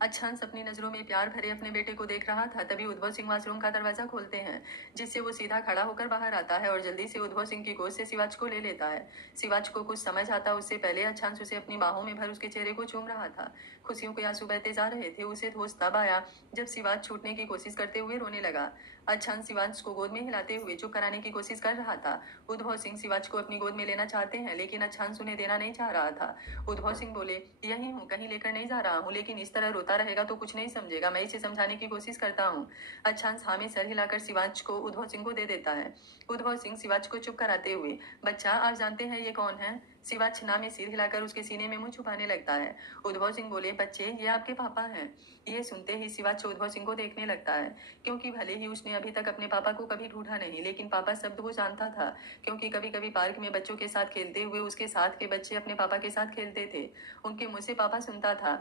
अच्छांश अपनी नजरों में प्यार भरे अपने बेटे को देख रहा था, तभी उद्भव सिंह वॉशरूम का दरवाजा खोलते हैं, जिससे वो सीधा खड़ा होकर बाहर आता है और जल्दी से उद्भव सिंह की गोद से शिवाज को ले लेता है। शिवाज को कुछ समझ आता उससे पहले अच्छांश उसे अपनी बाहों में भर उसके चेहरे को चूम रहा था। खुशियों के आंसू बहते जा रहे थे। उसे होश तब आया जब शिवाज छूटने की कोशिश करते हुए रोने लगा। अच्छांश शिवाज को गोद में हिलाते हुए चुप कराने की कोशिश कर रहा था। उद्भव सिंह शिवाज को अपनी गोद में लेना चाहते हैं, लेकिन अच्छांश उन्हें देना नहीं चाह रहा था। उद्भव सिंह बोले, यही हूँ, कहीं लेकर नहीं जा रहा हूँ, लेकिन इस तरह रोता रहेगा तो कुछ नहीं समझेगा। मैं इसे समझाने की कोशिश करता हूँ। अच्छांश हाँ में सर हिलाकर शिवाज को उद्भव सिंह को दे देता है। उद्भव सिंह शिवाज को चुप कराते हुए, बच्चा आप जानते हैं ये कौन है? शिवाज छना में सिर हिलाकर उसके सीने में मुंह छुपाने लगता है। उद्भव सिंह बोले, बच्चे ये आपके पापा हैं। ये सुनते ही शिवाज उद्भव सिंह को देखने लगता है, क्योंकि भले ही उसने अभी तक अपने पापा को कभी ढूंढा नहीं, लेकिन पापा शब्द वो जानता था, क्योंकि कभी कभी पार्क में बच्चों के साथ खेलते हुए उसके साथ के बच्चे अपने पापा के साथ खेलते थे। उनके मुंह से पापा सुनता था।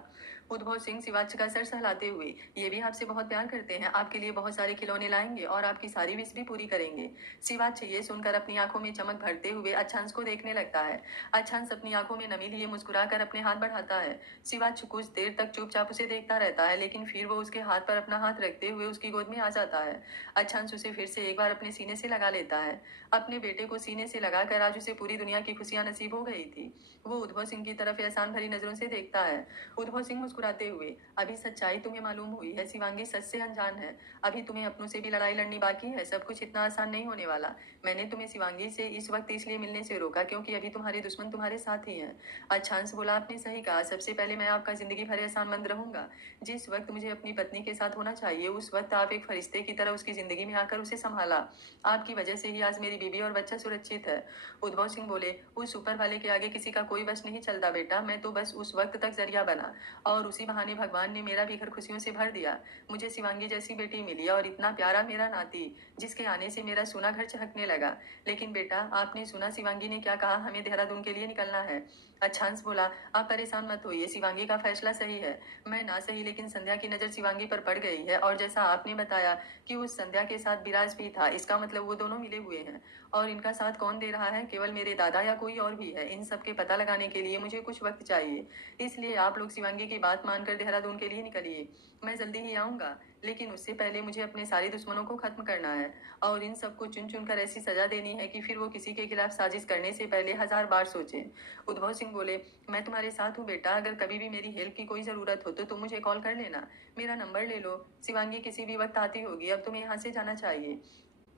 उद्भव सिंह शिवाज का सर सहलाते हुए, ये भी आपसे बहुत प्यार करते हैं, आपके लिए बहुत सारे खिलौने लाएंगे और आपकी सारी विश भी पूरी करेंगे। शिवाज ये सुनकर अपनी आंखों में चमक भरते हुए अच्छांश को देखने लगता है। अच्छांश अपनी आंखों में नमी लिए मुस्कुराकर अपने हाथ बढ़ाता है। शिवाज कुछ देर तक चुपचाप उसे देखता रहता है, लेकिन फिर वो उसके हाथ पर अपना हाथ रखते हुए उसकी गोद में आ जाता है। अच्छांश उसे फिर से एक बार अपने सीने से लगा लेता है। अपने बेटे को सीने से लगाकर आज उसे पूरी दुनिया की खुशियां नसीब हो गई थी। वो उद्भव सिंह की तरफ एहसान भरी नजरों से देखता है। उद्भव सिंह मुस्कुराते हुए, अभी सच्चाई तुम्हें मालूम हुई है, शिवांगी सच से अनजान है। अभी तुम्हें अपनों से भी लड़ाई लड़नी बाकी है, सब कुछ इतना आसान नहीं होने वाला। मैंने तुम्हें शिवांगी से इस वक्त इसलिए मिलने से रोका क्योंकि अभी तुम्हारे दुश्मन तुम्हारे साथ ही हैं। अच्छांश बोला, आपने सही कहा, सबसे पहले मैं आपका जिंदगी भर एहसानमंद रहूंगा। जिस वक्त मुझे अपनी पत्नी के साथ होना चाहिए उस वक्त आप एक फरिश्ते की तरह उसकी जिंदगी में आकर उसे संभाला। आपकी वजह से ही आज मेरी बीवी और बच्चा सुरक्षित है। उद्भव सिंह बोले, उस ऊपर वाले के आगे किसी का कोई वश नहीं चलता बेटा, मैं तो बस उस वक्त तक जरिया बना और उसी बहाने भगवान ने मेरा भी घर खुशियों से भर दिया। मुझे शिवांगी जैसी बेटी मिली और इतना प्यारा मेरा नाती, जिसके आने से मेरा सोना घर चहकने लगा। लेकिन बेटा आपने सुना शिवांगी ने क्या कहा, हमें देहरादून के लिए निकलना है। अच्छांश बोला, आप परेशान मत होइए, शिवांगी का फैसला सही है। मैं ना सही लेकिन संध्या की नजर शिवांगी पर पड़ गई है, और जैसा आपने बताया कि उस संध्या के साथ विराज भी था, इसका मतलब वो दोनों मिले हुए हैं। और इनका साथ कौन दे रहा है, केवल मेरे दादा या कोई और भी है? इन सब के पता लगाने के लिए मुझे कुछ वक्त चाहिए, इसलिए आप लोग शिवांगी की बात मानकर देहरादून के लिए निकलिए। मैं जल्दी ही आऊंगा, लेकिन उससे पहले मुझे अपने सारे दुश्मनों को खत्म करना है और इन सबको चुन चुन कर ऐसी सजा देनी है कि फिर वो किसी के खिलाफ साजिश करने से पहले 1000 बार सोचें। उद्भव सिंह बोले, मैं तुम्हारे साथ हूँ बेटा, अगर कभी भी मेरी हेल्प की कोई जरूरत हो तो तुम मुझे कॉल कर लेना। मेरा नंबर ले लो, शिवांगी किसी भी वक्त आती होगी, अब तुम्हें यहाँ से जाना चाहिए।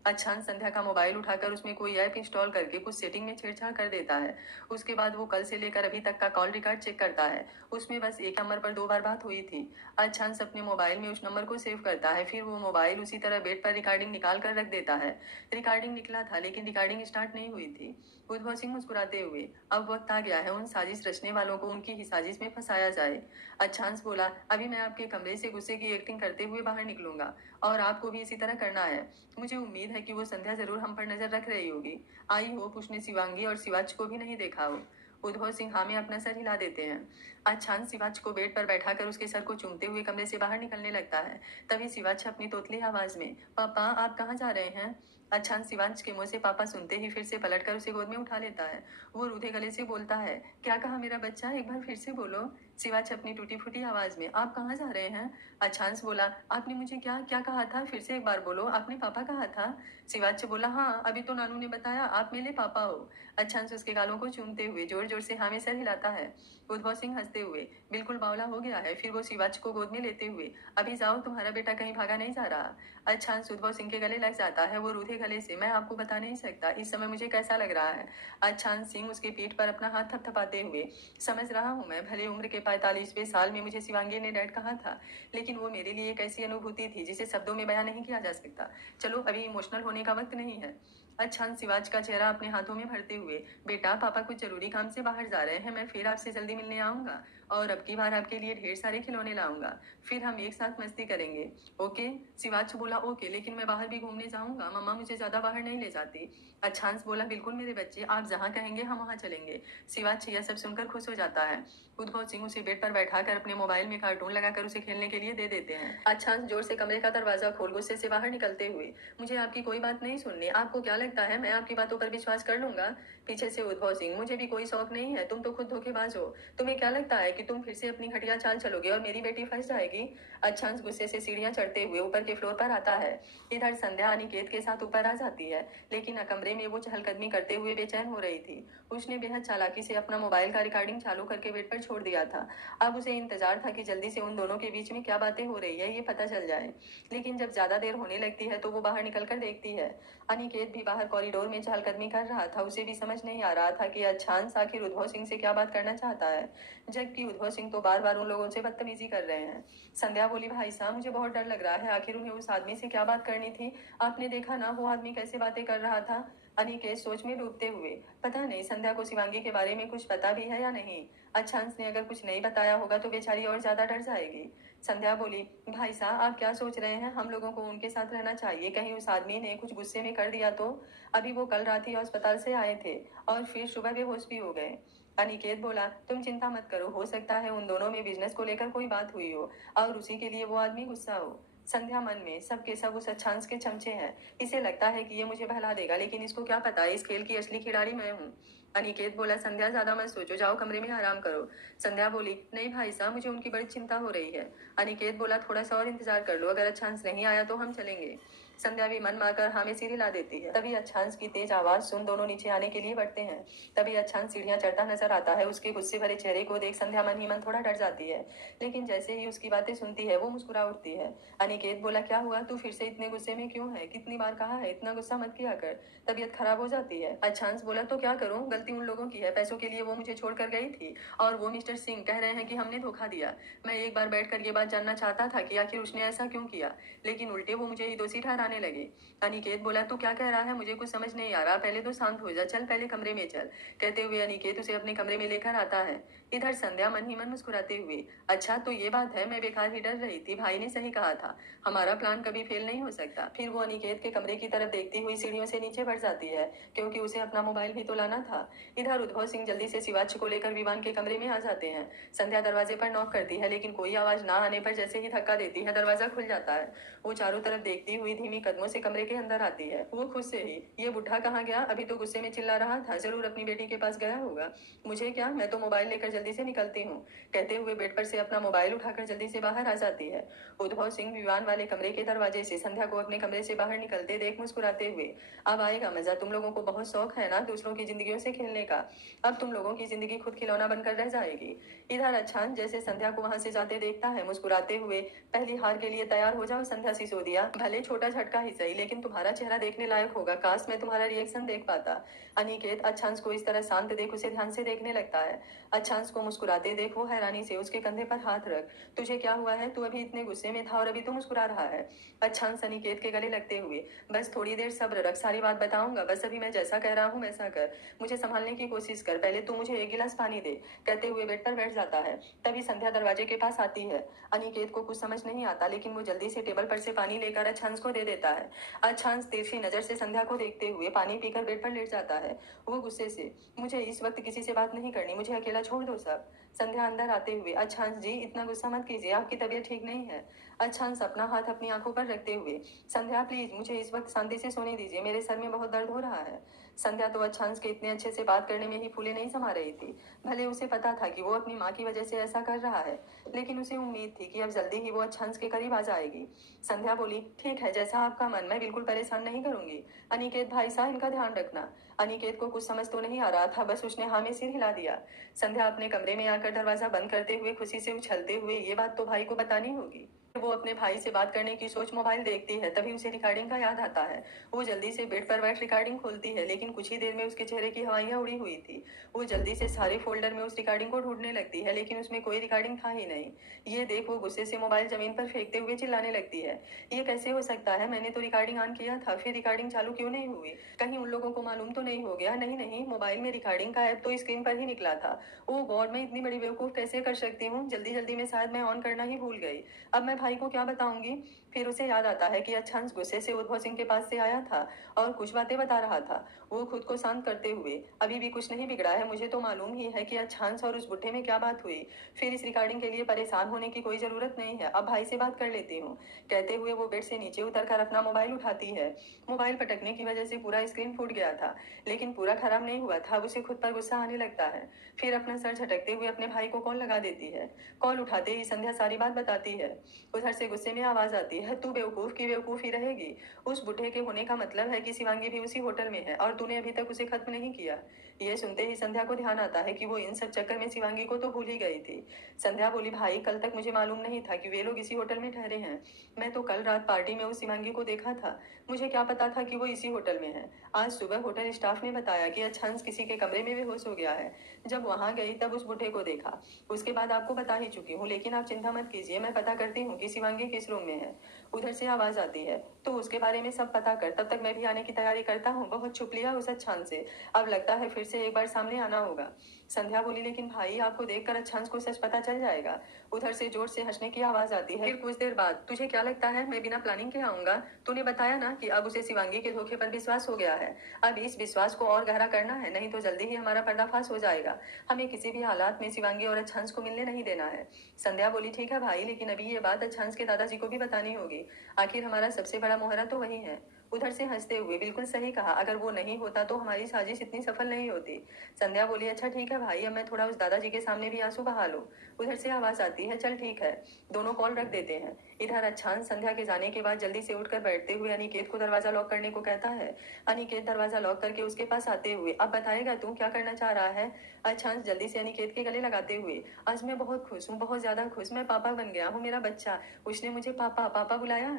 अच्छांश संध्या का मोबाइल उठाकर उसमें कोई ऐप इंस्टॉल करके कुछ सेटिंग में छेड़छाड़ कर देता है। उसके बाद वो कल से लेकर अभी तक का कॉल रिकॉर्ड चेक करता है। उसमें बस एक नंबर पर 2 बार बात हुई थी। अच्छांश अपने मोबाइल में उस नंबर को सेव करता है, फिर वो मोबाइल उसी तरह बेड पर रिकॉर्डिंग निकाल कर रख देता है। रिकॉर्डिंग निकला था, लेकिन रिकॉर्डिंग स्टार्ट नहीं हुई थी। उद्भव सिंह मुस्कुराते हुए, अब वक्त आ गया है उन साजिश रचने वालों को उनकी ही साजिश में फंसाया जाए। अच्छांश बोला, अभी मैं आपके कमरे से गुस्से की एक्टिंग करते हुए बाहर निकलूंगा और आपको भी इसी तरह करना है। मुझे उम्मीद है कि वो संध्या जरूर हम पर नजर रख रही होगी। आई होप उसने शिवांगी और शिवाज को भी नहीं देखा हो। उद्भव सिंह हाँ में अपना सर हिला देते हैं। अच्छांश शिवाज को बेड पर बैठाकर उसके सर को चूमते हुए कमरे से बाहर निकलने लगता है। तभी शिवाज अपनी तोतली आवाज में, पापा आप कहाँ जा रहे हैं? अच्छांश शिवांश के मुंह से पापा सुनते ही फिर से पलटकर उसे गोद में उठा लेता है। वो रूधे गले से बोलता है, क्या कहा मेरा बच्चा, एक बार फिर से बोलो। शिवाज अपनी टूटी फूटी आवाज में, आप कहाँ जा रहे हैं? अच्छांश बोला, आपने मुझे क्या क्या कहा था, फिर से एक बार बोलो, आपने पापा कहा था? शिवाज बोला, हाँ अभी तो नानू ने बताया आप मेरे पापा हो। अच्छांश उसके गालों को चूमते हुए जोर जोर से हाँ में सर हिलाता है। उद्भव सिंह हंसते हुए, बिल्कुल बावला हो गया है। फिर वो शिवाज को गोद में लेते हुए, अभी जाओ तुम्हारा बेटा कहीं भागा नहीं जा रहा। अच्छांश उद्भव सिंह के गले लग जाता है। वो रूधे गले से, मैं आपको बता नहीं सकता इस समय मुझे कैसा लग रहा है। अच्छांश सिंह उसके पीठ पर अपना हाथ थपथपाते हुए, समझ रहा हूँ मैं, भले उम्र के 45वें साल में मुझे शिवांगी ने डैड कहा था, लेकिन वो मेरे लिए एक ऐसी अनुभूति थी जिसे शब्दों में बयां नहीं किया जा सकता। चलो अभी इमोशनल होने का वक्त नहीं है। अच्छांश शिवाज का चेहरा अपने हाथों में भरते हुए, बेटा पापा कुछ जरूरी काम से बाहर जा रहे हैं, मैं फिर आपसे जल्दी मिलने आऊंगा और अब की बार आपके लिए ढेर सारे खिलौने लाऊंगा, फिर हम एक साथ मस्ती करेंगे। ओके? शिवाज बोला, ओके, लेकिन मैं बाहर भी घूमने जाऊंगा, मम्मा मुझे ज्यादा बाहर नहीं ले जाती। अच्छांश बोला, बिल्कुल मेरे बच्चे, आप जहाँ कहेंगे हम वहाँ चलेंगे। शिवाज यह सब सुनकर खुश हो जाता है। उद्भव सिंह उसे बेड पर बैठाकर अपने मोबाइल में कार्टून लगाकर उसे खेलने के लिए दे देते हैं। अच्छांश जोर से कमरे का दरवाजा खोल गुस्से से बाहर निकलते हुए, मुझे आपकी कोई बात नहीं सुननी, आपको क्या लगता है मैं आपकी बातों पर विश्वास कर लूंगा? पीछे से उद्भव सिंह, मुझे भी कोई शौक नहीं है, तुम तो खुद धोखेबाज हो। तुम्हें क्या लगता है कि तुम फिर से अपनी घटिया चाल चलोगे और मेरी बेटी फंस जाएगी? अच्छांश गुस्से से सीढ़ियां चढ़ते हुए ऊपर के फ्लोर पर आता है। इधर संध्या अनिकेत के साथ ऊपर आ जाती है, लेकिन कमरे में वो चहलकदमी करते हुए बेचैन हो रही थी। उसने बेहद चालाकी से अपना मोबाइल का रिकॉर्डिंग चालू करके बेड पर छोड़ दिया था। अब उसे इंतजार था कि जल्दी से उन दोनों के बीच में क्या बातें हो रही है ये पता चल जाए। लेकिन जब ज्यादा देर होने लगती है तो वो बाहर निकल कर देखती है। अनिकेत भी बाहर कॉरिडोर में चहलकदमी कर रहा था। उसे भी समझ नहीं आ रहा था कि अच्छांश आखिर उद्भव सिंह से क्या बात करना चाहता है, जबकि उद्भव सिंह तो बार बार उन लोगों से बदतमीजी कर रहे हैं। संध्या बोली, भाई साहब मुझे बहुत डर लग रहा है, आखिर उन्हें उस आदमी से क्या बात करनी थी? आपने देखा ना वो आदमी कैसे बातें कर रहा था? अनिकेत सोच में डूबते हुए, पता नहीं संध्या को शिवांगी के बारे में कुछ पता भी है या नहीं। अच्छांश ने अगर कुछ नहीं बताया होगा तो बेचारी और ज्यादा डर जाएगी। संध्या बोली, भाई साहब आप क्या सोच रहे हैं? हम लोगों को उनके साथ रहना चाहिए, कहीं उस आदमी ने कुछ गुस्से में कर दिया तो? अभी वो कल रात ही अस्पताल से आए थे और फिर सुबह बेहोश भी हो गए। अनिकेत बोला, तुम चिंता मत करो, हो सकता है उन दोनों में बिजनेस को लेकर कोई बात हुई हो और उसी के लिए वो आदमी गुस्सा हो। संध्या मन में सबके सब उस अच्छांश के चमचे हैं, इसे लगता है कि ये मुझे बहला देगा, लेकिन इसको क्या पता इस खेल की असली खिलाड़ी मैं हूँ। अनिकेत बोला, संध्या ज्यादा मत सोचो, जाओ कमरे में आराम करो। संध्या बोली, नहीं भाई साहब मुझे उनकी बड़ी चिंता हो रही है। अनिकेत बोला, थोड़ा सा और इंतजार कर लो, अगर अच्छांश नहीं आया तो हम चलेंगे। संध्या भी मन मारकर हाँ में सीढ़ी ला देती है। तभी अच्छांश की तेज आवाज सुन दोनों नीचे आने के लिए बढ़ते हैं। तभी अच्छांश सीढ़ियां चढ़ता नजर आता है। उसके गुस्से भरे चेहरे को देख संध्या मन ही मन थोड़ा डर जाती है, लेकिन जैसे ही उसकी बातें सुनती है वो मुस्कुरा उठती है। अनिकेत बोला, क्या हुआ, तू फिर से इतने गुस्से में क्यों है? कितनी बार कहा है इतना गुस्सा मत किया कर, तबीयत खराब हो जाती है। अच्छांश बोला, तो क्या करूं, गलती उन लोगों की है, पैसों के लिए वो मुझे छोड़कर गई थी और वो मिस्टर सिंह कह रहे हैं कि हमने धोखा दिया। मैं एक बार बैठकर ये बात जानना चाहता था कि आखिर उसने ऐसा क्यों किया, लेकिन उल्टे वो मुझे ही दोषी ठहराने लगे। अनिकेत बोला, तू क्या कह रहा है, मुझे कुछ समझ नहीं आ रहा, पहले तो शांत हो जा, चल पहले कमरे में चल। कहते हुए अनिकेत उसे अपने कमरे में लेकर आता है। इधर संध्या मन ही मन मुस्कुराते हुए, अच्छा तो ये बात है, मैं बेकार ही डर रही थी, भाई ने सही कहा था, हमारा प्लान कभी फेल नहीं हो सकता। फिर वो अनिकेत के कमरे की तरफ देखती हुई सीढ़ियों से नीचे बढ़ जाती है, क्योंकि उसे अपना मोबाइल भी तो लाना था। इधर उद्भव सिंह जल्दी से शिवाच को लेकर विवान के कमरे में आ जाते हैं। संध्या दरवाजे पर नॉक करती है, लेकिन कोई आवाज ना आने पर जैसे ही धक्का देती है दरवाजा खुल जाता है। वो चारों तरफ देखती हुई धीमी कदमों से कमरे के अंदर आती है। वो खुद से ही, ये बुढ़ा कहाँ गया, अभी तो गुस्से में चिल्ला रहा था, जरूर अपनी बेटी के पास गया होगा। मुझे क्या, मैं तो मोबाइल लेकर जल्दी से निकलती हूँ। कहते हुए बेड पर से अपना मोबाइल उठाकर जल्दी से बाहर आ जाती है। उद्भव सिंह विवान वाले कमरे के दरवाजे से संध्या को अपने कमरे से बाहर निकलते देख मुस्कुराते हुए, अब आएगा मजा, तुम लोगों को बहुत शौक है ना दूसरों की जिंदगियों से खेलने का, अब तुम लोगों की जिंदगी खुद खिलौना बनकर रह जाएगी। इधर अच्छांश जैसे संध्या को वहां से जाते देखता है, मुस्कुराते हुए, पहली हार के लिए तैयार हो जाओ संध्या सिसोदिया, भले छोटा झटका ही सही, लेकिन तुम्हारा चेहरा देखने लायक होगा, काश मैं तुम्हारा रिएक्शन देख पाता। अनिकेत अच्छांश को इस तरह शांत देख उसे ध्यान से देखने लगता है। अच्छांश को मुस्कुराते देख वो हैरानी से उसके कंधे पर हाथ रख, तुझे क्या हुआ है, तू अभी इतने गुस्से में था और अभी तो मुस्कुरा रहा है। अच्छांश अनिकेत के गले लगते हुए, बस थोड़ी देर सब्र रख, सारी बात बताऊंगा, बस अभी मैं जैसा कह रहा हूँ वैसा कर, मुझे संभालने की कोशिश कर, पहले तू मुझे एक गिलास पानी दे। कहते हुए बेड पर बैठ जाता है। तभी संध्या दरवाजे के पास आती है। अनिकेत को कुछ समझ नहीं आता, लेकिन वो जल्दी से टेबल पर से पानी लेकर अच्छांश को दे देता है। अच्छांश तिरछी नजर से संध्या को देखते हुए पानी पीकर बेड पर लेट जाता है। वो गुस्से से, मुझे इस वक्त किसी से बात नहीं करनी, मुझे अकेला छोड़ दो सब। संध्या अंदर आते हुए, अच्छांश जी इतना गुस्सा मत कीजिए, आपकी तबीयत ठीक नहीं है। अच्छांश अपना हाथ अपनी आंखों पर रखते हुए, संध्या प्लीज मुझे इस वक्त शांति से सोने दीजिए, मेरे सर में बहुत दर्द हो रहा है। संध्या तो अच्छांश के इतने अच्छे से बात करने में ही फूले नहीं समा रही थी। भले उसे पता था कि वो अपनी माँ की वजह से ऐसा कर रहा है, लेकिन उसे उम्मीद थी कि अब जल्दी ही वो अच्छांश के करीब आ जाएगी। संध्या बोली, ठीक है जैसा आपका मन, मैं बिल्कुल परेशान नहीं करूंगी। अनिकेत भाई साहब इनका ध्यान रखना। अनिकेत को कुछ समझ तो नहीं आ रहा था, बस उसने हाँ में सिर हिला दिया। संध्या अपने कमरे में आकर दरवाजा बंद करते हुए खुशी से उछलते हुए, ये बात तो भाई को बतानी होगी। वो अपने भाई से बात करने की सोच मोबाइल देखती है, तभी उसे रिकॉर्डिंग का याद आता है। वो जल्दी से बेड पर बैठ रिकॉर्डिंग खोलती है, लेकिन कुछ ही देर में उसके चेहरे की हवाइयां उड़ी हुई थी। वो जल्दी से सारे फोल्डर में उस रिकॉर्डिंग को ढूंढने लगती है, लेकिन उसमें कोई रिकॉर्डिंग था ही नहीं। ये देख वो गुस्से से मोबाइल जमीन पर फेंकते हुए चिल्लाने लगती है, ये कैसे हो सकता है, मैंने तो रिकॉर्डिंग ऑन किया था, फिर रिकॉर्डिंग चालू क्यों नहीं हुई, कहीं उन लोगों को मालूम तो नहीं हो गया? नहीं नहीं, मोबाइल में रिकॉर्डिंग का ऐप तो स्क्रीन पर ही निकला था। ओ गॉड, मैं इतनी बड़ी बेवकूफ कैसे कर सकती हूँ, जल्दी जल्दी में शायद मैं ऑन करना ही भूल गई। अब मैं भाई को क्या बताऊंगी? फिर उसे याद आता है कि अच्छांश गुस्से से उद्भव सिंह के पास से आया था और कुछ बातें बता रहा था। वो खुद को शांत करते हुए, अभी भी कुछ नहीं बिगड़ा है, मुझे तो मालूम ही है कि अच्छांश और उस बुढ़े में क्या बात हुई। फिर इस रिकॉर्डिंग के लिए परेशान होने की कोई जरूरत नहीं है, अब भाई से बात कर लेती हूँ। कहते हुए वो बेड से नीचे उतरकर अपना मोबाइल उठाती है। मोबाइल पटकने की वजह से पूरा स्क्रीन फूट गया था, लेकिन पूरा खराब नहीं हुआ था। अब उसे खुद पर गुस्सा आने लगता है। फिर अपना सर झटकते हुए अपने भाई को कॉल लगा देती है। कॉल उठाते ही संध्या सारी बात बताती है। उधर से गुस्से में आवाज आती है, तू बेवकूफ की बेवकूफ ही रहेगी। उस बुढ़े के होने का मतलब है कि शिवांगी भी उसी होटल में है और तूने अभी तक उसे खत्म नहीं किया। ये सुनते ही संध्या को ध्यान आता है कि वो इन सब चक्कर में शिवांगी को तो भूल ही गई थी। संध्या बोली, भाई कल तक मुझे मालूम नहीं था कि वे लोग इसी होटल में ठहरे हैं। मैं तो कल रात पार्टी में उस शिवांगी को देखा था, मुझे क्या पता था कि वो इसी होटल में है। आज सुबह होटल स्टाफ ने बताया कि अच्छांश किसी के कमरे में बेहोश हो गया है। जब वहां गई तब उस बुढ़े को देखा। उसके बाद आपको बता ही चुकी हूँ, लेकिन आप चिंता मत कीजिए, मैं पता करती हूँ कि शिवांगी किस रूम में है। उधर से आवाज आती है, तो उसके बारे में सब पता कर, तब तक मैं भी आने की तैयारी करता हूँ। बहुत छुप लिया उस अच्छांश से, अब लगता है फिर से एक बार सामने आना होगा। संध्या बोली, लेकिन भाई आपको देखकर अच्छांश को सच पता चल जाएगा। उधर से जोर से हंसने की आवाज आती है। फिर कुछ देर बाद, तुझे क्या लगता है मैं बिना प्लानिंग के आऊंगा? तूने बताया ना कि अब उसे शिवांगी के धोखे पर विश्वास हो गया है। अब इस विश्वास को और गहरा करना है, नहीं तो जल्दी ही हमारा पर्दाफाश हो जाएगा। हमें किसी भी हालात में शिवांगी और अच्छांश को मिलने नहीं देना है। संध्या बोली, ठीक है भाई, लेकिन अभी ये बात अच्छांश के दादाजी को भी बतानी होगी। आखिर हमारा सबसे बड़ा मोहरा तो वही है। उधर से हंसते हुए, बिल्कुल सही कहा, अगर वो नहीं होता तो हमारी साजिश इतनी सफल नहीं होती। संध्या बोली, अच्छा ठीक है भाई, अब मैं थोड़ा उस दादाजी के सामने भी आंसू बहा लूं। उधर से आवाज आती है, चल ठीक है। दोनों कॉल रख देते हैं। इधर अच्छांश संध्या के जाने के बाद जल्दी से उठकर बैठते हुए अनिकेत को दरवाजा लॉक करने को कहता है। अनिकेत दरवाजा लॉक करके उसके पास आते हुए, अब बताएगा तू क्या करना चाह रहा है? अच्छांश जल्दी से अनिकेत के गले लगाते हुए, आज मैं बहुत खुश हूँ, बहुत ज्यादा खुश, मैं पापा बन गया हूँ, मेरा बच्चा। उसने मुझे पापा पापा बुलाया।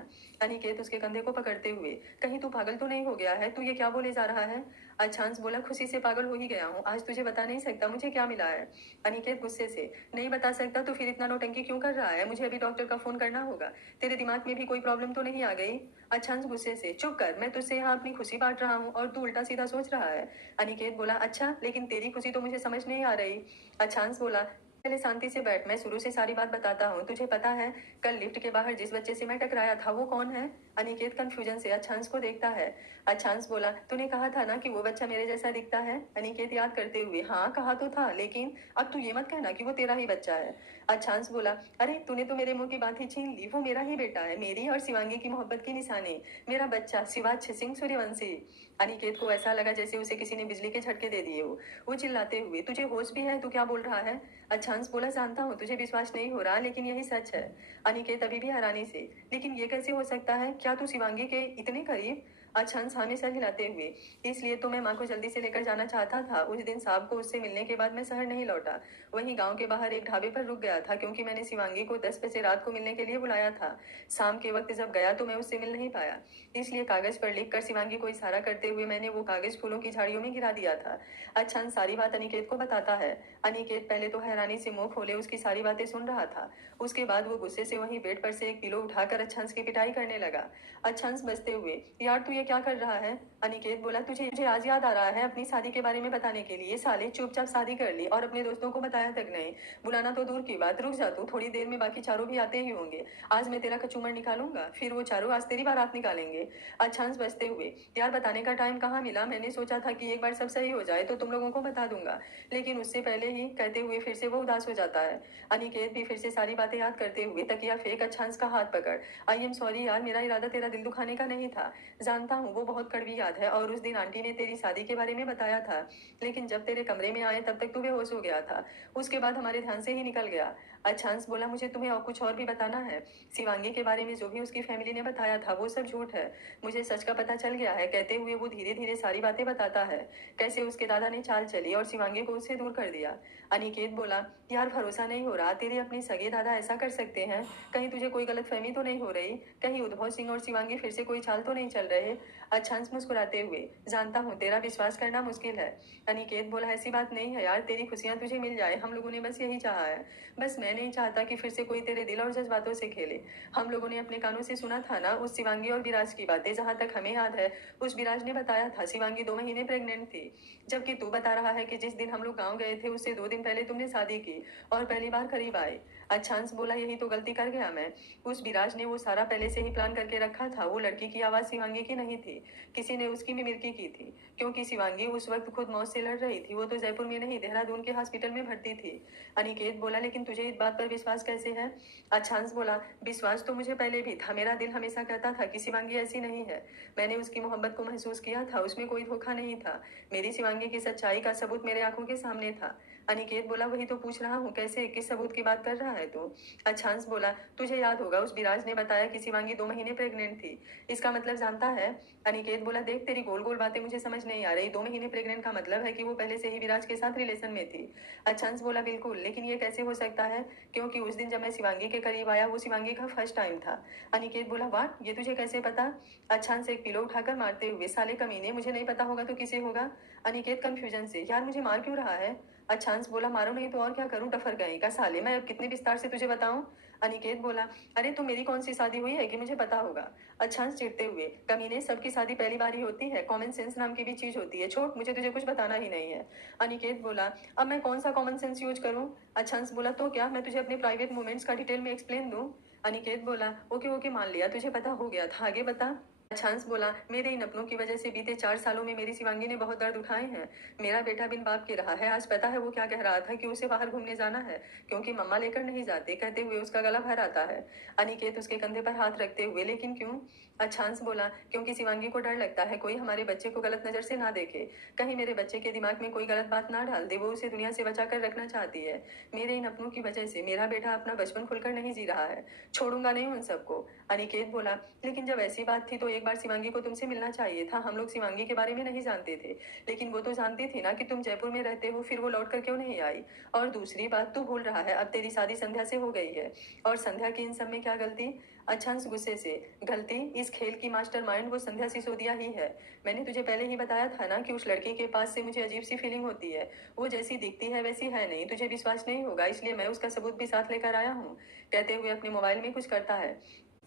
अनिकेत उसके कंधे को पकड़ते हुए, कहीं तू पागल तो नहीं हो गया है? तू ये क्या बोले जा रहा है? अच्छांश बोला, खुशी से पागल हो ही गया हूँ, आज तुझे बता नहीं सकता मुझे क्या मिला है। अनिकेत गुस्से से, नहीं बता सकता तो फिर इतना नौटंकी क्यों कर रहा है? मुझे अभी डॉक्टर का फोन करना होगा। तेरे दिमाग में भी कोई प्रॉब्लम तो नहीं आ गई? अच्छांश गुस्से से, चुप कर, मैं तुझसे यहाँ अपनी खुशी बांट रहा हूँ और तू उल्टा सीधा सोच रहा है। अनिकेत बोला, अच्छा, लेकिन तेरी खुशी तो मुझे समझ नहीं आ रही। अच्छांश बोला, पहले शांति से बैठ, मैं शुरू से सारी बात बताता हूँ। तुझे पता है कल लिफ्ट के बाहर जिस बच्चे से मैं टकराया था वो कौन है? अनिकेत कंफ्यूजन से अच्छांश को देखता है। अच्छांश बोला, तूने कहा था ना कि वो बच्चा मेरे जैसा दिखता है? अनिकेत याद करते हुए, हाँ कहा तो था, लेकिन अब तू ये मत कहना कि वो तेरा ही बच्चा है। अच्छांश बोला, अरे तूने तो मेरे मुंह की बात ही छीन ली, वो मेरा ही बेटा है, मेरी और शिवांगी की मोहब्बत की निशानी, मेरा बच्चा शिवाज सिंह सूर्यवंशी। अनिकेत को ऐसा लगा जैसे उसे किसी ने बिजली के झटके दे दिए हो। वो चिल्लाते हुए, तुझे होश भी है? तू क्या बोल रहा है? अच्छांश बोला, जानता हूँ तुझे विश्वास नहीं हो रहा, लेकिन यही सच है। अनिकेत अभी भी हैरानी से, लेकिन ये कैसे हो सकता है? क्या तू शिवांगी के इतने करीब? अच्छांश हाँ में सर हिलाते हुए, इसलिए तो मैं माँ को जल्दी से लेकर जाना चाहता था। उस दिन साहब को उससे मिलने के बाद मैं शहर नहीं लौटा, वहीं गांव के बाहर एक ढाबे पर रुक गया था, क्योंकि मैंने शिवांगी को 10 बजे रात को मिलने के लिए बुलाया था। शाम के वक्त जब गया तो मैं उससे मिल नहीं पाया, इसलिए कागज पर लिख कर शिवांगी को इशारा करते हुए मैंने वो कागज फूलों की झाड़ियों में गिरा दिया था। अच्छांश सारी बात अनिकेत को बताता है। अनिकेत पहले तो हैरानी से मुंह खोले उसकी सारी बातें सुन रहा था, उसके बाद वो गुस्से से वहीं बेड पर से एक पिलो उठाकर अच्छांश की पिटाई करने लगा। अच्छांश बचते हुए, यार तू ये क्या कर रहा है? अनिकेत बोला, तुझे मुझे आज याद आ रहा है अपनी शादी के बारे में बताने के लिए। साले चुपचाप शादी कर ली और अपने दोस्तों को बताया तक नहीं। बुलाना तो दूर की बात, रुक जा तू, थोड़ी देर में बाकी चारों भी आते ही होंगे। आज मैं तेरा कचूमर निकालूंगा, फिर वो चारों आज तेरी बारात निकालेंगे। अच्छांश बचते हुए, यार बताने का टाइम कहाँ मिला, मैंने सोचा था कि एक बार सब सही हो जाए तो तुम लोगों को बता दूंगा, लेकिन उससे पहले ही, कहते हुए फिर से वो उदास हो जाता है। अनिकेत भी फिर से सारी बातें याद करते हुए तकिया फेंक अच्छांश का हाथ पकड़, आई एम सॉरी यार, मेरा इरादा तेरा दिल दुखाने का नहीं था। जानता हूँ वो बहुत कड़वी याद है, और उस दिन आंटी ने तेरी शादी के बारे में बताया था, लेकिन जब तेरे कमरे में आए तब तक तू बेहोश हो गया था, उसके बाद हमारे ध्यान से ही निकल गया। अच्छांश बोला, मुझे तुम्हें और कुछ और भी बताना है। शिवांगी के बारे में जो भी उसकी फैमिली ने बताया था वो सब झूठ है, मुझे सच का पता चल गया है। कहते हुए वो धीरे धीरे सारी बातें बताता है, कैसे उसके दादा ने चाल चली और शिवांगी को उससे दूर कर दिया। अनिकेत बोला, यार भरोसा नहीं हो रहा, तेरे अपने सगे दादा ऐसा कर सकते हैं? कहीं तुझे कोई गलतफहमी तो नहीं हो रही? कहीं उद्भव सिंह और शिवांगी फिर से कोई चाल तो नहीं चल रहे? अच्छांश मुस्कुराते हुए, जानता हूँ तेरा विश्वास करना मुश्किल है। अनिकेत बोला, ऐसी बात नहीं है यार, तेरी खुशियां तुझे मिल जाए, हम लोगों ने बस यही चाहा है। बस मैं नहीं चाहता कि फिर से कोई तेरे दिल और जज्बातों से खेले। हम लोगों ने अपने कानों से सुना था ना उस शिवांगी और विराज की बातें, जहां तक हमें याद है उस विराज ने बताया था शिवांगी 2 महीने प्रेग्नेंट थी, जबकि तू बता रहा है कि जिस दिन हम लोग गाँव गए थे उससे 2 दिन पहले तुमने शादी की और पहली बार करीब आए। अच्छांश बोला यही तो गलती कर गया मैं। उस विराज ने वो सारा पहले से ही प्लान करके रखा था। वो लड़की की आवाज शिवांगी की नहीं थी, किसी ने उसकी मिमिक्री की थी, क्योंकि शिवांगी उस वक्त खुद मौत से लड़ रही थी। वो तो जयपुर में नहीं, देहरादून के हॉस्पिटल में भर्ती थी। अनिकेत बोला लेकिन तुझे इस बात पर विश्वास कैसे है? अच्छांश बोला विश्वास तो मुझे पहले भी था। मेरा दिल हमेशा कहता था कि शिवांगी ऐसी नहीं है। मैंने उसकी मोहब्बत को महसूस किया था, उसमें कोई धोखा नहीं था। मेरी शिवांगी की सच्चाई का सबूत मेरे आंखों के सामने था। अनिकेत बोला वही तो पूछ रहा हूँ, कैसे, किस सबूत की बात कर रहा है तू? अच्छांश बोला तुझे याद होगा उस विराज ने बताया कि शिवांगी 2 महीने प्रेग्नेंट थी। इसका मतलब जानता है? अनिकेत बोला देख तेरी गोल गोल बातें मुझे समझ नहीं आ रही। 2 महीने प्रेग्नेंट का मतलब है कि वो पहले से ही विराज के साथ रिलेशन में थी। अच्छांश बोला बिल्कुल, लेकिन ये कैसे हो सकता है? क्योंकि उस दिन जब मैं शिवांगी के करीब आया वो शिवांगी का फर्स्ट टाइम था। अनिकेत बोला वाह, ये तुझे कैसे पता? अच्छांश एक पिलो उठाकर मारते हुए, साले कमीने, मुझे नहीं पता होगा तो किसे होगा? अनिकेत कंफ्यूजन से, यार मुझे मार क्यों रहा है? अच्छांश बोला मारो नहीं तो और क्या करूं, डफर गए का साले, मैं अब कितने विस्तार से तुझे बताऊं? अनिकेत बोला अरे तो मेरी कौन सी शादी हुई है कि मुझे पता होगा? अच्छांश चिढ़ते हुए, कमीने सबकी शादी पहली बार ही होती है, कॉमन सेंस नाम की भी चीज होती है, छोड़ मुझे तुझे कुछ बताना ही नहीं है। अनिकेत बोला अब मैं कौन सा कॉमन सेंस यूज करूं? अच्छांश बोला तो क्या मैं तुझे अपने प्राइवेट मोमेंट्स का डिटेल में एक्सप्लेन दूं? अनिकेत बोला ओके ओके मान लिया, तुझे पता हो गया था, आगे बता। अच्छांश बोला मेरे इन अपनों की वजह से बीते 4 सालों में मेरी शिवांगी ने बहुत दर्द उठाए हैं। मेरा बेटा बिन बाप के रहा है। आज पता है वो क्या कह रहा था कि उसे बाहर घूमने जाना है क्योंकि मम्मा लेकर नहीं जाते, कहते हुए उसका गला भर आता है। अनिकेत उसके कंधे पर हाथ रखते हुए लेकिन क्यों? अच्छांश बोला क्योंकि शिवांगी को डर लगता है कोई हमारे बच्चे को गलत नजर से ना देखे, कहीं मेरे बच्चे के दिमाग में कोई गलत बात ना डाल दे। वो उसे दुनिया से बचा कर रखना चाहती है। मेरे इन अपनों की वजह से मेरा बेटा अपना बचपन खुलकर नहीं जी रहा है, छोड़ूंगा नहीं उन सबको। अनिकेत बोला लेकिन जब ऐसी बात थी तो एक बार शिवांगी को तुमसे मिलना चाहिए था। हम लोग शिवांगी के बारे में नहीं जानते थे, लेकिन वो तो जानती थी ना कि तुम जयपुर में रहते हो, फिर वो लौट कर क्यों नहीं आई? और दूसरी बात तू भूल रहा है अब तेरी शादी संध्या से हो गई है, और संध्या की इन सब में क्या गलती? अच्छांश गुस्से से, गलती इस खेल की मास्टरमाइंड वो संध्या सिसोदिया ही है। मैंने तुझे पहले ही बताया था ना कि उस लड़की के पास से मुझे अजीब सी फीलिंग होती है। वो जैसी दिखती है वैसी है नहीं। तुझे विश्वास नहीं होगा इसलिए मैं उसका सबूत भी साथ लेकर आया हूँ। कहते हुए अपने मोबाइल में कुछ करता है।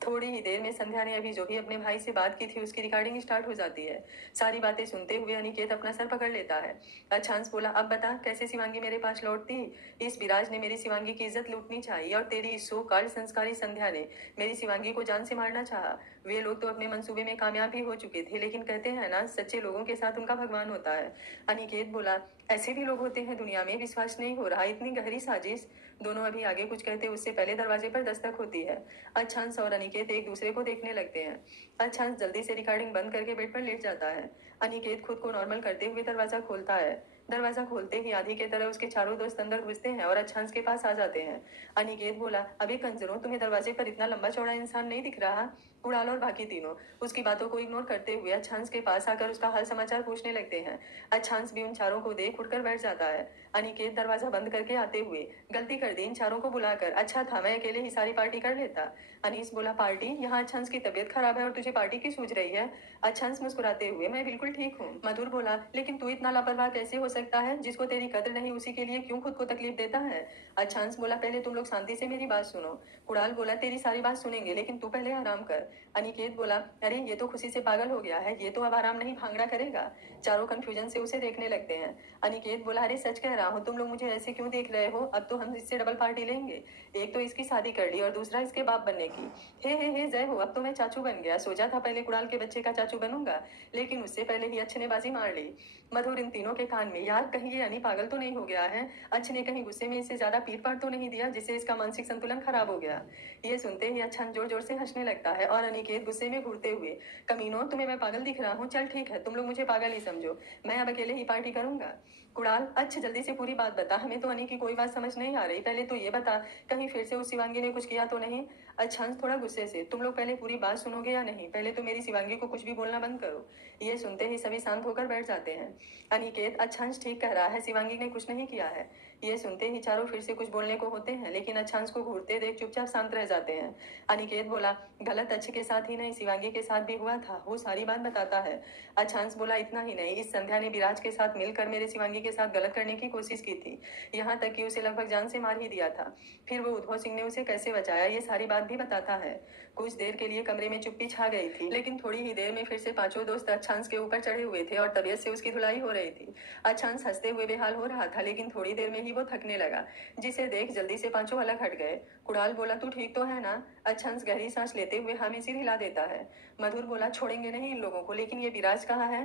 थोड़ी ही देर में संध्या ने अभी जो भी अपने भाई से बात की थी उसकी रिकॉर्डिंग स्टार्ट हो जाती है। सारी बातें सुनते हुए अनिकेत अपना सर पकड़ लेता है। अच्छांश बोला अब बता कैसे शिवांगी मेरे पास लौटती? इस विराज ने मेरी शिवांगी की इज्जत लूटनी चाहिए और तेरी इस सो कॉल्ड संस्कारी संध्या ने मेरी शिवांगी को जान से मारना चाहा। वे लोग तो अपने मंसूबे में कामयाब भी हो चुके थे, लेकिन कहते हैं ना सच्चे लोगों के साथ उनका भगवान होता है। अनिकेत बोला ऐसे भी लोग होते हैं दुनिया में, विश्वास नहीं हो रहा, इतनी गहरी साजिश। दोनों अभी आगे कुछ कहते उससे पहले दरवाजे पर दस्तक होती है। अच्छांश और अनिकेत एक दूसरे को देखने लगते हैं। अच्छांश जल्दी से रिकॉर्डिंग बंद करके बेड पर लेट जाता है। अनिकेत खुद को नॉर्मल करते हुए दरवाजा खोलता है। दरवाजा खोलते ही आधी की तरह उसके चारों दोस्त अंदर घुसते हैं और अच्छांश के पास आ जाते हैं। अनिकेत बोला अबे कंजरों, तुम्हें दरवाजे पर इतना लंबा चौड़ा इंसान नहीं दिख रहा? उड़ाल और बाकी तीनों उसकी बातों को इग्नोर करते हुए अच्छांश के पास आकर उसका हाल समाचार पूछने लगते हैं। अच्छांश भी उन चारों को देख उठकर बैठ जाता है। अनिकेत दरवाजा बंद करके आते हुए, गलती कर दी इन चारों को बुलाकर, अच्छा था मैं अकेले ही सारी पार्टी कर लेता। अनीस बोला पार्टी? यहाँ अच्छांश की तबीयत खराब है और तुझे पार्टी की सूझ रही है? अच्छांश मुस्कुराते हुए मैं बिल्कुल ठीक हूँ। मधुर बोला लेकिन तू इतना लापरवाह कैसे हो सकता है? जिसको तेरी कदर नहीं उसी के लिए क्यों खुद को तकलीफ देता है? अच्छांश बोला पहले तुम लोग शांति से मेरी बात सुनो। कुणाल बोला तेरी सारी बात सुनेंगे लेकिन तू पहले आराम कर। अनिकेत बोला अरे ये तो खुशी से पागल हो गया है, ये तो अब आराम नहीं भांगड़ा करेगा। चारों कंफ्यूजन से उसे देखने लगते हैं। अनिकेत बोला अरे सच कह रहा हूँ, तुम लोग मुझे ऐसे क्यों देख रहे हो? अब तो हम इससे डबल पार्टी लेंगे, एक तो इसकी शादी कर ली और दूसरा इसके बाप बनने की। हे जय हो, अब तो मैं चाचू बन गया। सोचा था पहले कुणाल के बच्चे का चाचू बनूंगा, लेकिन उससे पहले ही अच्छे ने बाजी मार ली। मधुर इन तीनों के कान में, यार कहीं ये अनी पागल तो नहीं हो गया है? अच्छे ने कहीं गुस्से में इसे ज्यादा पीट पाट तो नहीं दिया जिससे इसका मानसिक संतुलन खराब हो गया? ये सुनते ही अच्छा जोर जोर से हंसने लगता है और अनिकेत गुस्से में घूरते हुए, कमीनों तुम्हें मैं पागल दिख रहा हूँ? चल ठीक है, तुम लोग मुझे पागल ही समझो, मैं अब अकेले ही पार्टी करूंगा। कुणाल अच्छा जल्दी से पूरी बात बता, हमें तो अनी की कोई बात समझ नहीं आ रही, पहले तो ये बता कहीं फिर से उस शिवांगी ने कुछ किया तो नहीं? अच्छांश थोड़ा गुस्से से, तुम लोग पहले पूरी बात सुनोगे या नहीं? पहले तो मेरी शिवांगी को कुछ भी बोलना बंद करो। ये सुनते ही सभी शांत होकर बैठ जाते हैं। अनिकेत अच्छांश ठीक कह रहा है, शिवांगी ने कुछ नहीं किया है। ये सुनते ही चारों फिर से कुछ बोलने को होते हैं, लेकिन अच्छांश को घूरते देख चुपचाप शांत रह जाते हैं। अनिकेत बोला गलत अच्छे के साथ ही नहीं शिवांगी के साथ भी हुआ था, वो सारी बात बताता है। अच्छांश बोला इतना ही नहीं, इस संध्या ने विराज के साथ मिलकर मेरे शिवांगी के साथ गलत करने की कोशिश की थी, यहाँ तक कि उसे लगभग जान से मार ही दिया था। फिर वो उद्धव सिंह ने उसे कैसे बचाया ये सारी बात भी बताता है। कुछ देर के लिए कमरे में चुप्पी छा गई थी, लेकिन थोड़ी ही देर में फिर से पांचों दोस्त अच्छांश के ऊपर चढ़े हुए थे और तबीयत से उसकी धुलाई हो रही थी। अच्छांश हंसते हुए बेहाल हो रहा था, लेकिन थोड़ी देर में ही वो थकने लगा, जिसे देख जल्दी से पांचों अलग हट गए। कुणाल बोला, तू ठीक तो है ना? अच्छंस गहरी सांस लेते हुए हमें सिर हिला देता है। मधुर बोला, छोड़ेंगे नहीं इन लोगों को, लेकिन ये विराज कहाँ है?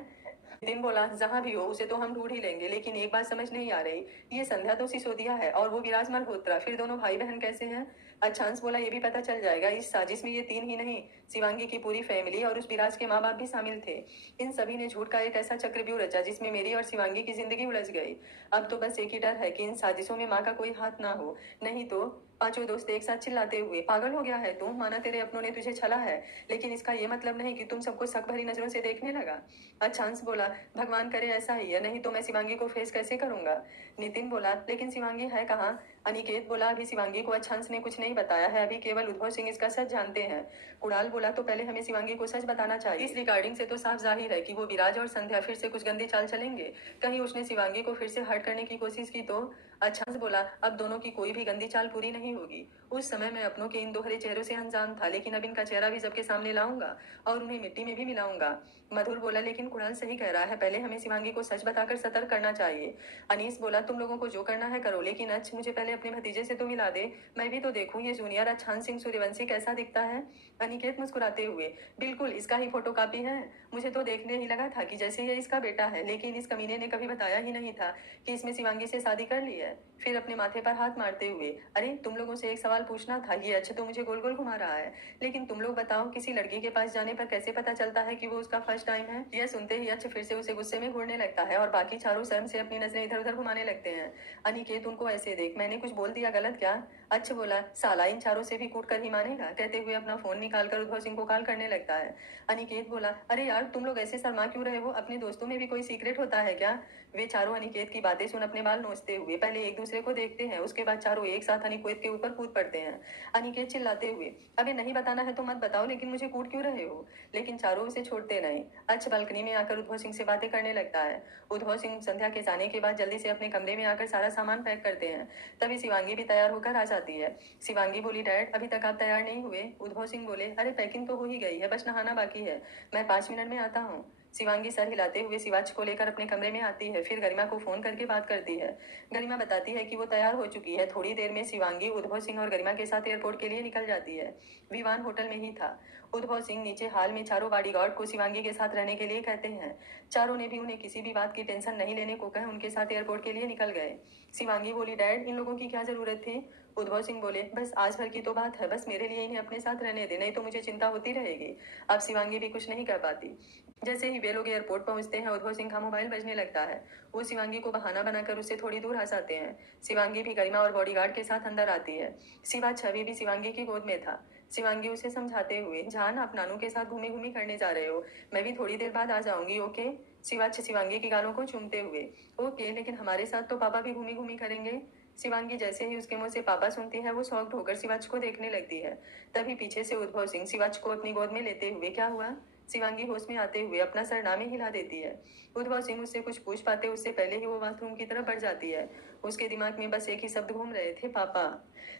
नितिन बोला, जहां भी हो उसे तो हम ढूंढ ही लेंगे, लेकिन एक बात समझ नहीं आ रही, ये संध्या तो सिसोदिया है और वो विराज मल्होत्रा, फिर दोनों भाई बहन कैसे हैं? अच्छांस बोला, ये भी पता चल जाएगा, इस साजिश में ये तीन ही नहीं, शिवांगी की पूरी फैमिली और उस विराज के माँ बाप भी शामिल थे। इन सभी ने झूठ का एक ऐसा चक्रव्यूह रचा जिसमें मेरी और शिवांगी की जिंदगी उलझ गई। अब तो बस एक ही डर है कि इन साजिशों में माँ का कोई हाथ ना हो, नहीं तो। पांचों दोस्त एक साथ चिल्लाते हुए, पागल हो गया है तू? माना तेरे अपनों ने तुझे छला है, लेकिन इसका ये मतलब नहीं कि तुम सबको शक भरी नजरों से देखने लगा। अच्छांस बोला, भगवान करे ऐसा ही है, नहीं तो मैं शिवांगी को फेस कैसे करूंगा? नितिन बोला, लेकिन शिवांगी है कहाँ? अनिकेत बोला, अभी शिवांगी को अच्छांस ने कुछ नहीं बताया है, अभी केवल उद्भव सिंह इसका सच जानते हैं। कुणाल बोला, तो पहले हमें शिवांगी को सच बताना चाहिए। इस रिकॉर्डिंग से तो साफ जाहिर है कि वो विराज और संध्या फिर से कुछ गंदी चाल चलेंगे, कहीं उसने शिवांगी को फिर से हर्ट करने की कोशिश की तो। अच्छांस बोला, अब दोनों की कोई भी गंदी चाल पूरी नहीं होगी। उस समय मैं अपनों के इन दोहरे चेहरों से अनजान था, लेकिन अब इनका चेहरा भी सबके सामने लाऊंगा और उन्हें मिट्टी में भी मिलाऊंगा। मधुर बोला, लेकिन कुणाल सही कह रहा है, पहले हमें शिवांगी को सच बताकर सतर्क करना चाहिए। अनीस बोला, तुम लोगों को जो करना है करो, लेकिन अच्छ मुझे पहले अपने भतीजे से तो मिला दे, मैं भी तो देखूं ये जूनियर अच्छान सिंह सूर्यवंशी कैसा दिखता है। अनिकेत मुस्कुराते हुए, बिल्कुल इसका ही फोटोकॉपी है, मुझे तो देखने ही लगा था कि जैसे ये इसका बेटा है, लेकिन इस कमीने ने कभी बताया ही नहीं था कि इसमें शिवांगी से शादी कर ली है। फिर अपने माथे पर हाथ मारते हुए, अरे तुम लोगों से एक सवाल पूछना था, ये अच्छे तो मुझे गोल गोल घुमा रहा है, लेकिन तुम लोग बताओ, किसी लड़की के पास जाने पर कैसे पता चलता है कि वो उसका फर्स्ट टाइम है? यह सुनते ही अच्छे फिर से उसे गुस्से में घूरने लगता है और बाकी चारों शर्म से अपनी नजरें इधर उधर घुमाने लगते हैं। अनिकेत उनको ऐसे देख, मैंने कुछ बोल दिया गलत क्या? अच्छ बोला, साला इन चारों से भी कूट कर ही मानेगा, कहते हुए अपना फोन निकालकर उद्भव सिंह को कॉल करने लगता है। अनिकेत बोला, अरे यार तुम लोग ऐसे शर्मा क्यों रहे हो, अपने दोस्तों में भी कोई सीक्रेट होता है क्या? वे चारों अनिकेत की बातें सुन अपने बाल नोचते हुए पहले एक दूसरे को देखते हैं, उसके बाद चारों एक साथ अनिकेत के ऊपर कूद पड़ते हैं। अनिकेत चिल्लाते हुए, अबे नहीं बताना है तो मत बताओ, लेकिन मुझे कूट क्यों रहे हो? लेकिन चारों उसे छोड़ते नहीं। अच्छ बालकनी में आकर उद्भव सिंह से बातें करने लगता है। उद्भव सिंह संध्या के जाने के बाद जल्दी से अपने कमरे में आकर सारा सामान पैक करते हैं। तभी शिवांगी भी तैयार होकर आ जाती है। शिवांगी बोली, डैड अभी तक आप तैयार नहीं हुए? उद्भव सिंह बोले, अरे पैकिंग तो हो ही गई है, बस नहाना बाकी है, मैं 5 मिनट में आता हूँ। शिवांगी सर हिलाते हुए शिवाच को लेकर अपने कमरे में आती है, फिर गरिमा को फोन करके बात करती है। गरिमा बताती है कि वो तैयार हो चुकी है। थोड़ी देर में शिवांगी उद्भव सिंह और गरिमा के साथ एयरपोर्ट के लिए निकल जाती है। विमान होटल में ही था। उद्भव सिंह नीचे हाल में चारों बॉडीगार्ड को शिवांगी के साथ रहने के लिए कहते हैं। चारों ने भी उन्हें किसी भी बात की टेंशन नहीं लेने को कह उनके साथ एयरपोर्ट के लिए निकल गए। शिवांगी बोली, डैड इन लोगों की क्या जरूरत थी? उद्भव सिंह बोले, बस आज भर की तो बात है, बस मेरे लिए इन्हें अपने साथ रहने दे, नहीं तो मुझे चिंता होती रहेगी। अब शिवांगी भी कुछ नहीं कर पाती। जैसे ही वे लोग एयरपोर्ट पहुंचते हैं, उद्भव सिंह का मोबाइल बजने लगता है। वो शिवांगी को बहाना बनाकर उससे थोड़ी दूर हंसाते हैं। शिवांगी भी गरिमा और बॉडीगार्ड के साथ अंदर आती है। शिवा छवि भी शिवांगी की गोद में था। शिवांगी उसे समझाते हुए, जान आप नानू के साथ घूमी घूमी करने जा रहे हो, मैं भी थोड़ी देर बाद आ जाऊंगी, ओके? शिवाच शिवांगी की गालों को चूमते हुए, ओके, लेकिन हमारे साथ तो पापा भी घूमी घूमी करेंगे। शिवांगी जैसे ही उसके मुंह से पापा सुनती है, वो शॉक्ड होकर शिवाच को देखने लगती है। तभी पीछे से उद्भव सिंह शिवाच को अपनी गोद में लेते हुए, क्या हुआ? शिवांगी होश में आते हुए अपना सर नामे हिला देती है। उद्भव सिंह उससे कुछ पूछ पाते उससे पहले ही वो बाथरूम की तरफ बढ़ जाती है। उसके दिमाग में बस एक ही शब्द घूम रहे थे, पापा।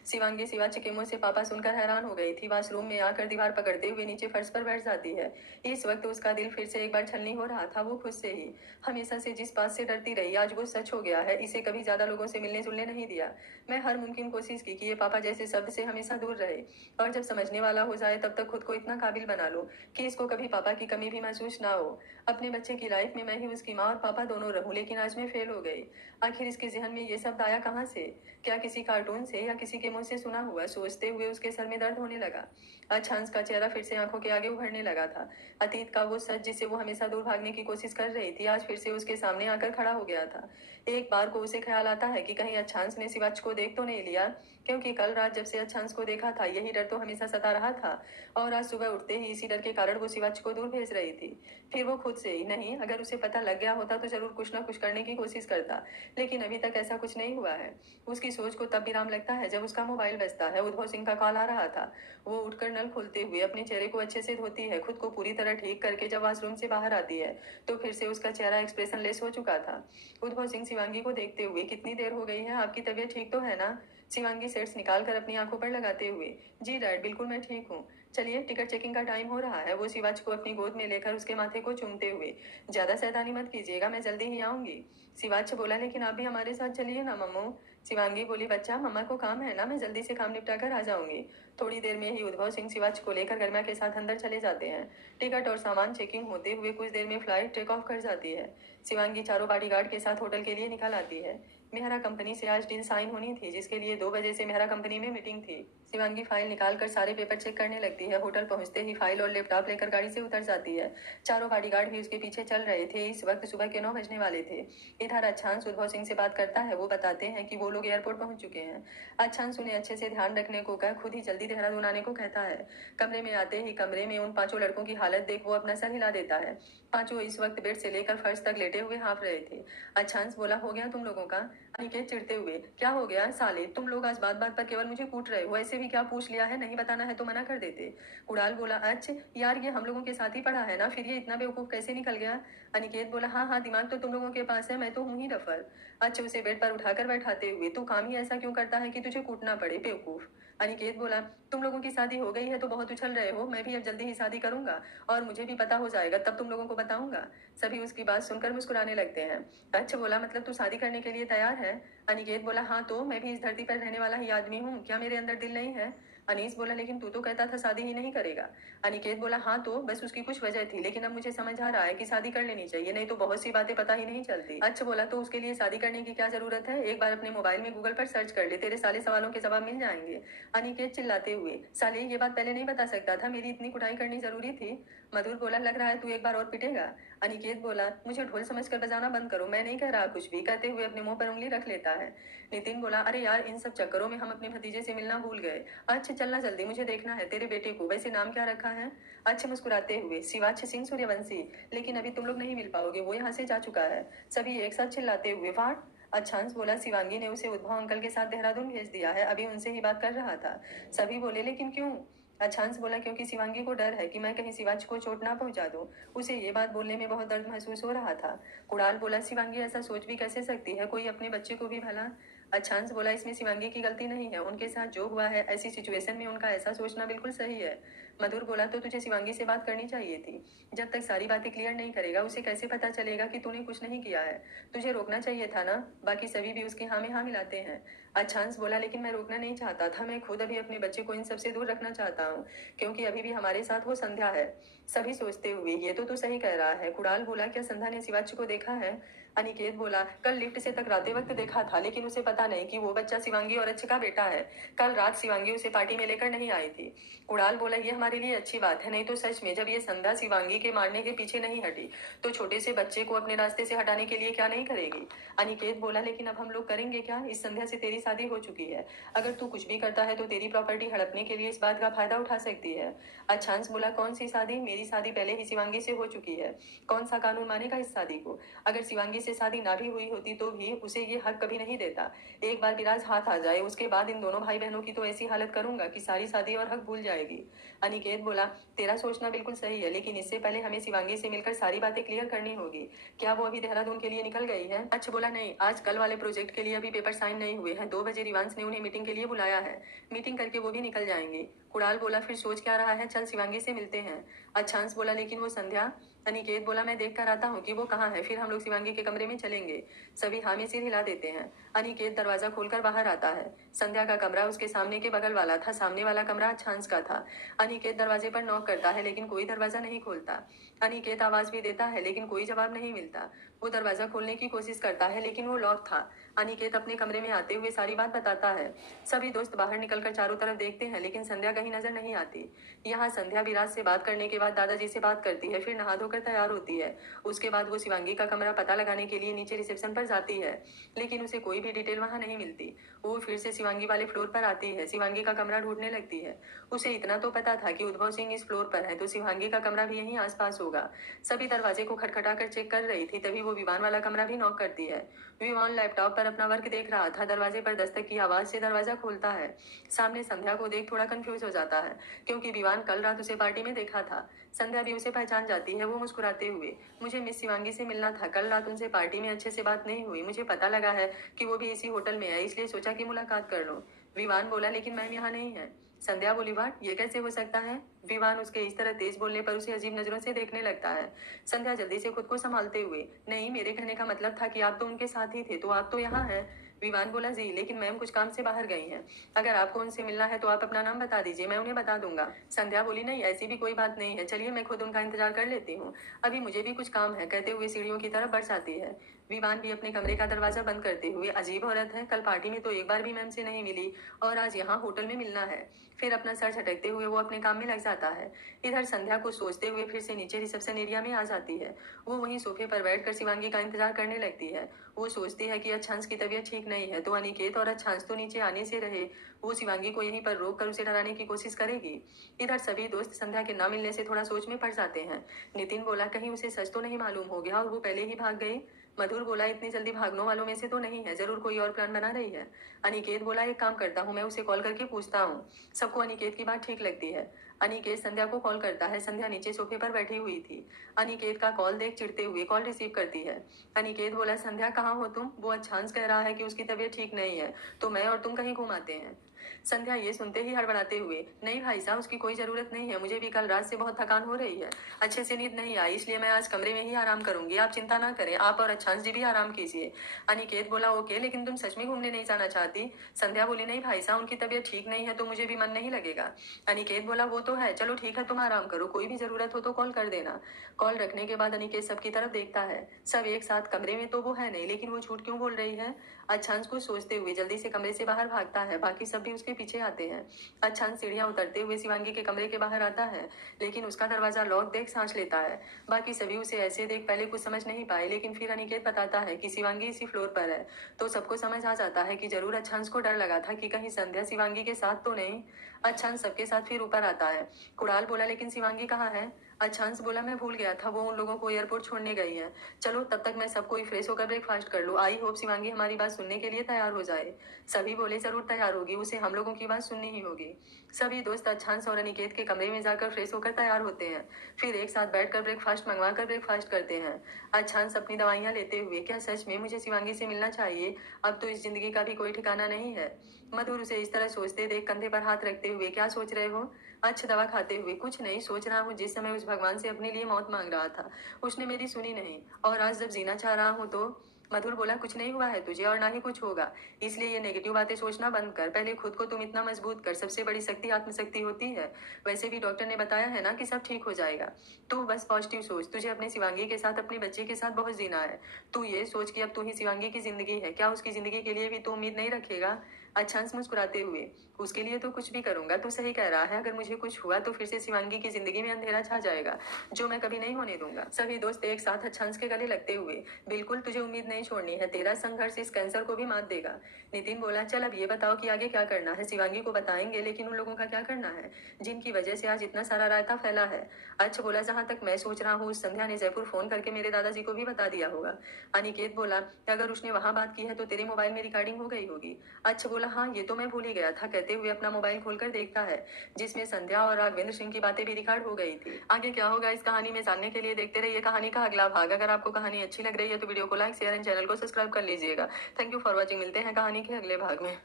शिवांगी शिवाच के मुंह से पापा सुनकर हैरान हो गई थी। वॉशरूम में आकर दीवार पकड़ते हुए नीचे फर्श पर बैठ जाती है। इस वक्त उसका दिल फिर से एक बार छलनी हो रहा था, वो खुद से ही। हमेशा से जिस बात से डरती रही, आज वो सच हो गया है। इसे कभी ज्यादा लोगों से मिलने जुलने नहीं दिया। मैं हर मुमकिन कोशिश की कि ये पापा जैसे शब्द से हमेशा दूर रहे, और जब समझने वाला हो जाए तब तक खुद को इतना काबिल बना लो कि इसको कभी पापा की कमी भी महसूस ना हो। अपने बच्चे की लाइफ में मैं ही उसकी माँ और पापा दोनों रहूं, लेकिन आज मैं फेल हो गई। आखिर इसके जहन में ये शब्द आया कहाँ से? क्या किसी कार्टून से या किसी के मुंह से सुना हुआ? सोचते हुए उसके सर में दर्द होने लगा। आज हंस का चेहरा फिर से आंखों के आगे उभरने लगा था। अतीत का वो सच जिससे वो हमेशा दूर भागने की कोशिश कर रही थी, आज फिर से उसके सामने आकर खड़ा हो गया था। एक बार को उसे ख्याल आता है कि कहीं अच्छांश ने शिवाच को देख तो नहीं लिया, क्योंकि कल रात जब से अच्छांश को देखा था, यही डर तो हमेशा सता रहा था, और आज सुबह उठते ही इसी डर के कारण वो शिवाच को दूर भेज रही थी। फिर वो खुद से ही नहीं, अगर उसे पता लग गया होता तो जरूर कुछ ना कुछ करने की कोशिश करता, लेकिन अभी तक ऐसा कुछ नहीं हुआ है। उसकी सोच को तब विराम लगता है जब उसका मोबाइल बजता है। उद्भव सिंह का कॉल आ रहा था। वो उठकर नल खोलते हुए अपने चेहरे को अच्छे से धोती है। खुद को पूरी तरह ठीक करके जब वॉशरूम से बाहर आती है तो फिर से उसका चेहरा एक्सप्रेशन लेस हो चुका था। उद्भव सिंह शिवांगी को देखते हुए, कितनी देर हो गई है, आपकी तबीयत ठीक तो है ना? शिवांगी सेट्स निकाल कर अपनी आंखों पर लगाते हुए, जी डैड बिल्कुल मैं ठीक हूँ, चलिए टिकट चेकिंग का टाइम हो रहा है। वो शिवाज को अपनी गोद में लेकर उसके माथे को चूमते हुए, ज्यादा शैतानी मत कीजिएगा, मैं जल्दी ही आऊंगी। शिवाज बोला, लेकिन आप भी हमारे साथ चलिए ना मम्मू। शिवांगी बोली, बच्चा मम्मा को काम है ना, मैं जल्दी से काम निपटा कर आ जाऊंगी। थोड़ी देर में ही उद्भव सिंह शिवाच को लेकर गरिमा के साथ अंदर चले जाते हैं। टिकट और सामान चेकिंग होते हुए कुछ देर में फ्लाइट टेक ऑफ कर जाती है। शिवांगी चारों बॉडीगार्ड के साथ होटल के लिए निकल आती है। मेहरा कंपनी से आज डील साइन होनी थी, जिसके लिए 2 बजे से मेहरा कंपनी में मीटिंग थी। शिवांगी फाइल निकालकर सारे पेपर चेक करने लगती है। होटल पहुंचते ही फाइल और लैपटॉप लेकर गाड़ी से उतर जाती है। चारों बॉडीगार्ड भी उसके पीछे चल रहे थे। इस वक्त सुबह के 9 बजने वाले थे। इधर अच्छांश उद्भव सिंह से बात करता है। वो बताते हैं कि वो लोग एयरपोर्ट पहुंच चुके हैं। अच्छांश उन्हें अच्छे से ध्यान रखने को कह खुद ही जल्दी देहरादून आने को कहता है। कमरे में आते ही कमरे में उन 5 लड़कों की हालत देख वो अपना सर हिला देता है। 5 इस वक्त बेड से लेकर फर्श तक लेटे हुए हाँफ रहे थे। अच्छांश बोला, हो गया तुम लोगों का? अनिकेत चिढ़ते हुए, क्या हो गया साले, तुम लोग आज बात बात पर केवल मुझे कूट रहे हो, ऐसे भी क्या पूछ लिया है, नहीं बताना है तो मना कर देते। कुणाल बोला, अच्छा यार ये हम लोगों के साथ ही पढ़ा है ना, फिर ये इतना बेवकूफ कैसे निकल गया? अनिकेत बोला, हाँ हाँ दिमाग तो तुम लोगों के पास है, मैं तो हूँ ही डफर। अच्छा उसे बेड पर उठाकर बैठाते हुए, तू काम ही ऐसा क्यों करता है कि तुझे कूटना पड़े बेवकूफ। अनिकेत बोला, तुम लोगों की शादी हो गई है तो बहुत उछल रहे हो, मैं भी अब जल्दी ही शादी करूंगा और मुझे भी पता हो जाएगा, तब तुम लोगों को बताऊंगा। सभी उसकी बात सुनकर मुस्कुराने लगते हैं। अच्छा बोला, मतलब तू शादी करने के लिए तैयार है? अनिकेत बोला, हाँ तो मैं भी इस धरती पर रहने वाला ही आदमी हूँ, क्या मेरे अंदर दिल नहीं है? अनीस बोला, लेकिन तू तो कहता था शादी ही नहीं करेगा। अनिकेत बोला, हाँ तो बस उसकी कुछ वजह थी, लेकिन अब मुझे समझ आ रहा है कि शादी कर लेनी चाहिए, नहीं तो बहुत सी बातें पता ही नहीं चलती। अच्छा बोला, तो उसके लिए शादी करने की क्या जरूरत है? एक बार अपने मोबाइल में गूगल पर सर्च कर ले, तेरे सारे सवालों के जवाब मिल जाएंगे। अनिकेत चिल्लाते हुए, साले ये बात पहले नहीं बता सकता था, मेरी इतनी कुटाई करनी जरूरी थी? मधुर बोला, लग रहा है तू एक बार और पिटेगा। अनिकेत बोला, मुझे ढोल समझकर बजाना बंद करो, मैं नहीं कह रहा कुछ भी, कहते हुए अपने मुंह पर उंगली रख लेता है। नितिन बोला, अरे यार इन सब चक्करों में हम अपने भतीजे से मिलना भूल गए। अच्छा चलना जल्दी, मुझे देखना है तेरे बेटे को, वैसे नाम क्या रखा है? अच्छा मुस्कुराते हुए, शिवाच सिंह सूर्यवंशी, लेकिन अभी तुम लोग नहीं मिल पाओगे, वो यहाँ से जा चुका है। सभी एक साथ चिल्लाते हुए, वाट? अच्छांश बोला, शिवांगी ने उसे उद्भव अंकल के साथ देहरादून भेज दिया है, अभी उनसे ही बात कर रहा था। सभी बोले, लेकिन क्यों? अच्छांश बोला, क्योंकि शिवांगी को डर है कि मैं कहीं शिवाज को चोट ना पहुंचा दूं। उसे ये बात बोलने में बहुत दर्द महसूस हो रहा था। कुणाल बोला, शिवांगी ऐसा सोच भी कैसे सकती है, कोई अपने बच्चे को भी भला? अच्छांश बोला, इसमें शिवांगी की गलती नहीं है, उनके साथ जो हुआ है ऐसी सिचुएशन में उनका ऐसा सोचना बिल्कुल सही है। मधुर बोला, तो तुझे शिवांगी से बात करनी चाहिए थी। जब तक सारी बातें क्लियर नहीं करेगा उसे कैसे पता चलेगा कि तूने कुछ नहीं किया है? तुझे रोकना चाहिए था ना। बाकी सभी भी उसकी हाँ में हाँ मिलाते हैं। अच्छांश बोला, लेकिन मैं रोकना नहीं चाहता था, मैं खुद अभी अपने बच्चे को इन सब से दूर रखना चाहता हूँ, क्योंकि अभी भी हमारे साथ वो संध्या है। सभी सोचते हुए, ये तो तू सही कह रहा है। कुणाल बोला, क्या संध्या ने शिवाच को देखा है? अनिकेत बोला, कल लिफ्ट से टकराते वक्त देखा था, लेकिन उसे पता नहीं कि वो बच्चा शिवांगी और अच्छे का बेटा है। कल रात शिवांगी उसे पार्टी में लेकर नहीं आई थी। कुणाल बोला, ये हमारे लिए अच्छी बात है, नहीं तो सच में जब ये संध्या शिवांगी के मारने के पीछे नहीं हटी तो छोटे से बच्चे को अपने रास्ते से हटाने के लिए क्या नहीं करेगी? अनिकेत बोला, लेकिन अब हम लोग करेंगे क्या? इस संध्या से तेरी शादी हो चुकी है, अगर तू कुछ भी करता है तो तेरी प्रॉपर्टी हड़पने के लिए इस बात का फायदा उठा सकती है। अच्छांश बोला, कौन सी शादी? मेरी शादी पहले ही शिवांगी से हो चुकी है, कौन सा कानून मानेगा इस शादी को? अगर शिवांगी से शादी ना भी हुई होती तो भी उसे ये हक कभी नहीं देता। एक बार विराज हाथ आ जाए उसके बाद इन दोनों भाई बहनों की तो ऐसी हालत करूंगा कि सारी शादी और हक भूल जाएगी। अनिकेत बोला, तेरा सोचना बिल्कुल सही है, लेकिन इससे पहले हमें शिवांगी से मिलकर सारी बातें क्लियर करनी होगी। क्या वो अभी देहरादून के लिए निकल गई है? अच्छा बोला, नहीं, आज कल वाले प्रोजेक्ट के लिए अभी पेपर साइन नहीं हुए हैं, 2 बजे रिवांश ने उन्हें मीटिंग के लिए बुलाया है, मीटिंग करके वो भी निकल जाएंगे। कुणाल बोला, फिर सोच क्या रहा है, चल शिवांगी से मिलते हैं। अच्छांश बोला, लेकिन वो संध्या? अनिकेत बोला, मैं देख कर आता हूँ कि वो कहाँ है, फिर हम लोग शिवांगी के कमरे में चलेंगे। सभी हामी सिर हिला देते हैं। अनिकेत दरवाजा खोलकर बाहर आता है। संध्या का कमरा उसके सामने के बगल वाला था, सामने वाला कमरा अच्छांश का था। अनिकेत दरवाजे पर नॉक करता है, लेकिन कोई दरवाजा नहीं खोलता। अनिकेत आवाज भी देता है, लेकिन कोई जवाब नहीं मिलता। वो दरवाजा खोलने की कोशिश करता है, लेकिन वो लॉक था। अनिकेत अपने कमरे में आते हुए सारी बात बताता है। सभी दोस्त बाहर निकलकर चारों तरफ देखते हैं, लेकिन संध्या कहीं नजर नहीं आती। यहाँ संध्या विराज से बात करने के बाद दादाजी से बात करती है, फिर नहा धोकर तैयार होती है। उसके बाद वो शिवांगी का कमरा पता लगाने के लिए नीचे रिसेप्शन पर जाती है, लेकिन उसे कोई भी डिटेल वहां नहीं मिलती। वो फिर से शिवांगी वाले फ्लोर पर आती है, शिवांगी का कमरा ढूंढने लगती है। उसे इतना तो पता था कि उद्भव सिंह इस फ्लोर पर है, तो शिवांगी का कमरा भी यहीं आसपास होगा। सभी दरवाजे को खटखटा कर चेक कर रही थी, तभी वो विवान वाला कमरा भी नॉक करती है। विवान लैपटॉप पर अपना वर्क देख रहा था, दरवाजे पर दस्तक की आवाज से दरवाजा खोलता है। सामने संध्या को देख थोड़ा कंफ्यूज हो जाता है, क्योंकि विवान कल रात उसे पार्टी में देखा था। संध्या भी उसे पहचान जाती है। वो मुस्कुराते हुए, मुझे मिस शिवांगी से मिलना था, कल रात उनसे पार्टी में अच्छे से बात नहीं हुई, मुझे पता लगा है कि वो भी इसी होटल में है, इसलिए सोचा कि मुलाकात कर लो। विवान बोला, लेकिन मैम यहाँ नहीं है। संध्या बोली, वाट, ये कैसे हो सकता है? विवान उसके इस तरह तेज बोलने पर उसे अजीब नजरों से देखने लगता है। संध्या जल्दी से खुद को संभालते हुए, नहीं, मेरे कहने का मतलब था कि आप तो उनके साथ ही थे, तो आप तो यहाँ हैं। विवान बोला, जी लेकिन मैम कुछ काम से बाहर गई हैं। अगर आपको उनसे मिलना है तो आप अपना नाम बता दीजिए, मैं उन्हें बता दूंगा। संध्या बोली, नहीं ऐसी भी कोई बात नहीं है, चलिए मैं खुद उनका इंतजार कर लेती हूँ, अभी मुझे भी कुछ काम है, कहते हुए सीढ़ियों की तरफ बरसाती है। विवान भी अपने कमरे का दरवाजा बंद करते हुए, अजीब औरत है, कल पार्टी में तो एक बार भी मैम से नहीं मिली और आज यहाँ होटल में मिलना है। फिर अपना सर झटकते हुए वो अपने काम में लग जाता है। इधर संध्या को सोचते हुए फिर से नीचे रिसेप्शन एरिया में आ जाती है। वो वहीं सोफे पर बैठकर शिवांगी का इंतजार करने लगती है। वो सोचती है कि अच्छांश की तबीयत ठीक नहीं है तो अनिकेत और अच्छांश तो नीचे आने से रहे, वो शिवांगी को यहीं पर रोक कर उसे डराने की कोशिश करेगी। इधर सभी दोस्त संध्या के न मिलने से थोड़ा सोच में पड़ जाते हैं। नितिन बोला, कहीं उसे सच तो नहीं मालूम हो गया और वो पहले ही भाग गई। मधुर बोला, इतनी जल्दी भागने वालों में से तो नहीं है, जरूर कोई और प्लान बना रही है। अनिकेत बोला, एक काम करता हूँ, मैं उसे कॉल करके पूछता हूँ। सबको अनिकेत की बात ठीक लगती है। अनिकेत संध्या को कॉल करता है। संध्या नीचे सोफे पर बैठी हुई थी। अनिकेत का कॉल देख चिढ़ते हुए कॉल रिसीव करती है। अनिकेत बोला, संध्या कहाँ हो तुम? वो अच्छांश कह रहा है कि उसकी तबीयत ठीक नहीं है तो मैं और तुम कहीं घुमाते हैं। संध्या ये सुनते ही हड़बड़ाते हुए, नहीं भाई साहब उसकी कोई जरूरत नहीं है, मुझे भी कल रात से बहुत थकान हो रही है, अच्छे से नींद नहीं आई, इसलिए मैं आज कमरे में ही आराम करूंगी, आप चिंता ना करें, आप और अच्छांश जी भी आराम कीजिए। अनिकेत बोला, ओके लेकिन तुम सच में घूमने नहीं जाना चाहती? संध्या बोली, नहीं भाई साहब उनकी तबीयत ठीक नहीं है तो मुझे भी मन नहीं लगेगा। अनिकेत बोला, वो तो है, चलो ठीक है तुम आराम करो, कोई भी जरूरत हो तो कॉल कर देना। कॉल रखने के बाद अनिकेत सबकी तरफ देखता है। सब एक साथ कमरे में तो वो है नहीं, लेकिन वो झूठ क्यों बोल रही है? अच्छांश को सोचते हुए जल्दी से कमरे से बाहर भागता है। बाकी सब भी उसके पीछे आते हैं। अच्छांश सीढ़ियां उतरते हुए शिवांगी के कमरे के बाहर आता है, लेकिन उसका दरवाजा लॉक देख सांस लेता है। बाकी सभी उसे ऐसे देख पहले कुछ समझ नहीं पाए, लेकिन फिर अनिकेत बताता है कि शिवांगी इसी फ्लोर पर है, तो सबको समझ आ जाता है कि जरूर अच्छांश को डर लगा था कि कहीं संध्या शिवांगी के साथ तो नहीं। अच्छांश सबके साथ फिर ऊपर आता है। कुणाल बोला, लेकिन शिवांगी कहाँ है? अच्छांश बोला, मैं भूल गया था, वो उन लोगों को एयरपोर्ट छोड़ने गई है। चलो तब तक मैं सबको फ्रेश होकर ब्रेकफास्ट कर लूँ, आई होप शिवांगी हमारी बात सुनने के लिए तैयार हो जाए। सभी बोले, जरूर तैयार होगी, उसे हम लोगों की बात सुननी ही होगी। सभी दोस्त अच्छांश और अनिकेत के कमरे में जाकर फ्रेश होकर तैयार होते हैं। फिर एक साथ बैठकर ब्रेकफास्ट मंगवा कर ब्रेकफास्ट करते हैं। अच्छांश अपनी दवाइयाँ लेते हुए, क्या सच में मुझे शिवांगी से मिलना चाहिए? अब तो इस जिंदगी का भी कोई ठिकाना नहीं है। मधुर उसे इस तरह सोचते देख कंधे पर हाथ रखते हुए, क्या सोच रहे हो? अच्छा, दवा खाते हुए, कुछ नहीं, सोच रहा हूँ जिस समय उस भगवान से अपने लिए मौत मांग रहा था उसने मेरी सुनी नहीं, और आज जब जीना चाह रहा हूँ तो। मधुर बोला, कुछ नहीं हुआ है तुझे और ना ही कुछ होगा, इसलिए ये नेगेटिव बातें सोचना बंद कर, पहले खुद को तुम इतना मजबूत कर, सबसे बड़ी शक्ति आत्मशक्ति होती है। वैसे भी डॉक्टर ने बताया है ना कि सब ठीक हो जाएगा। तू बस पॉजिटिव सोच, तुझे अपने शिवांगी के साथ, अपने बच्चे के साथ बहुत जीना है। तू ये सोच कि अब तू ही शिवांगी की जिंदगी है, क्या उसकी जिंदगी के लिए भी तू उम्मीद नहीं रखेगा? अच्छांश मुस्कुराते हुए, उसके लिए तो कुछ भी करूंगा, तू सही कह रहा है, अगर मुझे कुछ हुआ तो फिर से शिवांगी की जिंदगी में अंधेरा छा जाएगा, जो मैं कभी नहीं होने दूंगा। सभी दोस्त एक साथ अच्छांश के गले लगते हुए, बिल्कुल तुझे उम्मीद नहीं छोड़नी है, तेरा संघर्ष इस कैंसर को भी मात देगा। नितिन बोला, चल अब ये बताओ कि आगे क्या करना है? शिवांगी को बताएंगे, लेकिन उन लोगों का क्या करना है जिनकी वजह से आज इतना सारा रायता फैला है? अच्छा बोला, जहां तक मैं सोच रहा हूँ संध्या ने जयपुर फोन करके मेरे दादाजी को भी बता दिया होगा। अनिकेत बोला, अगर उसने वहां बात की है तो तेरे मोबाइल में रिकॉर्डिंग हो गई होगी। अच्छा बोला, हाँ ये तो मैं भूल ही गया था, कहते हुए अपना मोबाइल खोलकर देखता है, जिसमें संध्या और राघवेंद्र सिंह की बातें भी रिकॉर्ड हो गई थी। आगे क्या होगा इस कहानी में जानने के लिए देखते रहिए कहानी का अगला भाग। अगर आपको कहानी अच्छी लग रही है तो वीडियो को लाइक, शेयर एंड चैनल को सब्सक्राइब कर लीजिएगा। थैंक यू फॉर वॉचिंग, मिलते हैं कहानी के अगले भाग में।